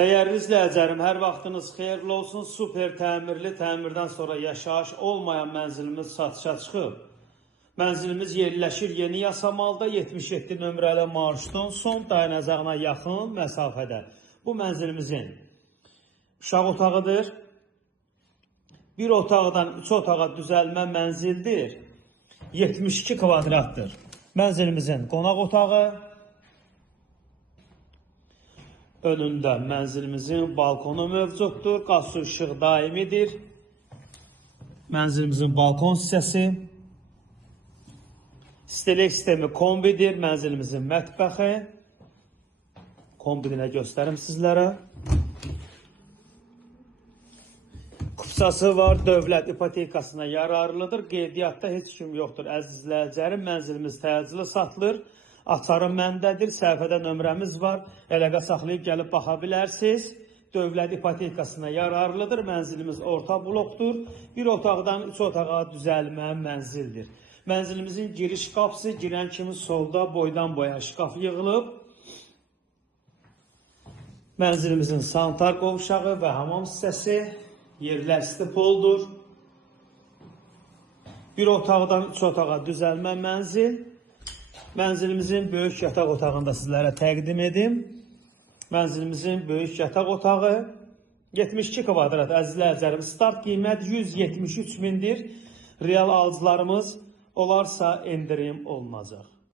Değerli izləyicilərim, hər vaxtınız xeyirli olsun. Super təmirli, təmirdən sonra yaşayış olmayan mənzilimiz satışa çıxıb. Mənzilimiz yerləşir Yeni Yasamalda 77 nömrəli marşrutun son dayanacağına yaxın məsafədə. Bu mənzilimizin uşaq otağıdır. Bir otaqdan 3 otağa düzəlmə mənzildir. 72 kvadratdır. Mənzilimizin qonaq otağı. Önündə mənzilimizin balkonu mövcuddur. Qaz su işıq daimidir. Mənzilimizin balkon hissəsi. Stelek sistemi kombidir. Mənzilimizin mətbəxi. Kombinə göstərim sizlərə. Kupçası var. Dövlət ipotekasına yararlıdır. Qeydiyyatda heç kim yoxdur. Əziz izləyicilərim, mənzilimiz təcili satılır. Açarım məndədir, səhifədə nömrəmiz var. Əlaqə saxlayıb gəlib baxa bilərsiniz. Dövlət ipotekasına yararlıdır. Mənzilimiz orta blokdur. Bir otaqdan 3 otağa düzəlmə mənzildir. Mənzilimizin giriş qapısı girən kimi solda boydan boya şkaf yığılıb. Mənzilimizin sanitar qovşağı və hamam hissəsi yerlər stipoldur. Bir otaqdan 3 otağa düzəlmə mənzil. Mənzilimizin böyük yataq otağında sizlərə təqdim edim. Mənzilimizin böyük yataq otağı 72 kvadrat əzizləyicilərim. Start qiymət 173 mindir. Real alıcılarımız olarsa endirim olunacaq.